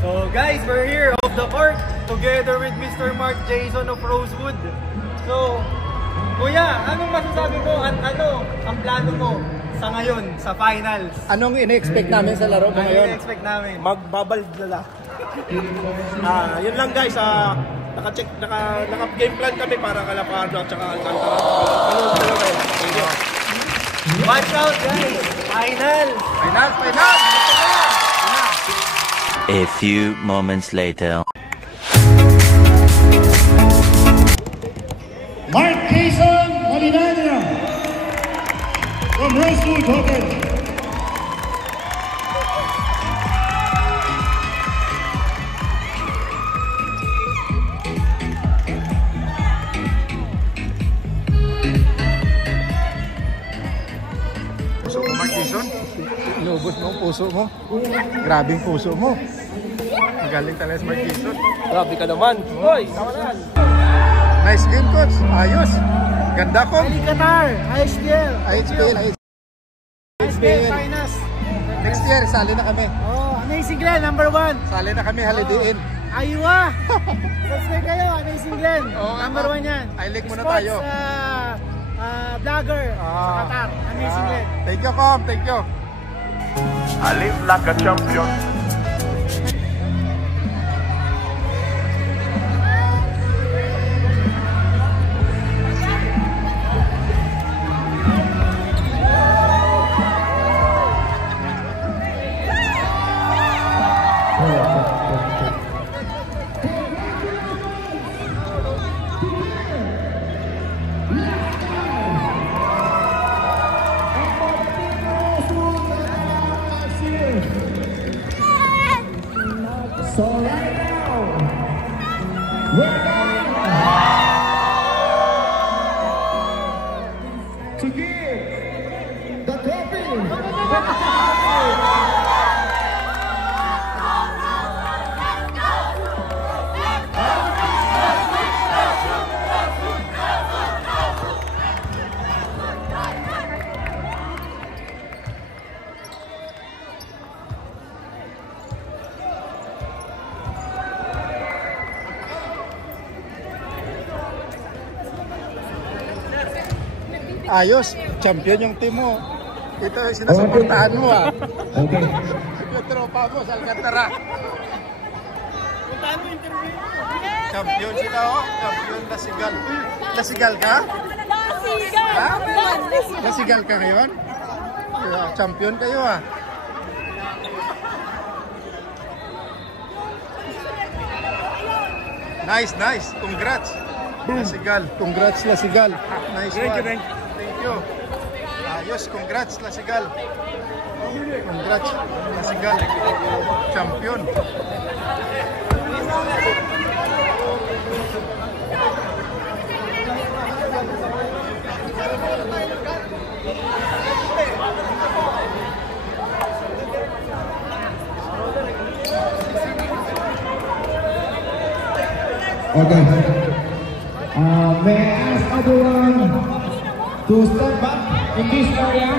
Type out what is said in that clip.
So guys, we're here off the court together with Mr. Mark Jason of Rosewood. So, Kuya, anong masasabi mo at ano ang plano mo sa ngayon, sa finals? Anong ine-expect namin sa laro mo ngayon? Ine-expect namin? Magbabaldala. Yun lang guys, naka-game plan kami para Calapado at saka Alcantara. Thank you. Watch out guys! Final! A few moments later. Mark Jason Molinania from Rosewood Hotel. Puso mo, Mark Jason? Inubos mo ang puso mo. Grabing puso mo. Magaling talaga si Mark Jason. Grabe ka naman. Hoy, kawalan. Nice game, coach. Ayos. Ganda ko. Ali Qatar, IHBL. IHBL. Finals. Next year, sali na kami. Oh, Amazing Glenn, number 1. Sali na kami, halidiin. Aywa! Subscribe kayo, Amazing Glenn. Number 1 yan. I-like muna tayo. Vlogger sa Qatar. Amazing Glenn. Thank you, Com. Thank you. I live like a champion. So right now, we're going to give the trophy. Ayos. Champion yung team mo. Ito yung sinasuportahan mo, ah. Okay. Yung tropa mo sa Alcantara. Puntaan mo interview. Champion sila, oh. Champion Lasigal. Lasigal ka? Lasigal! Ha? Lasigal ka ngayon? Champion kayo, ah. Nice. Congrats. Lasigal. Congrats, Lasigal. Nice one. Thank you. Ayos, congrats, Lasigal. Congrats, Lasigal. Champion. Okay. May I ask everyone to step back in this area?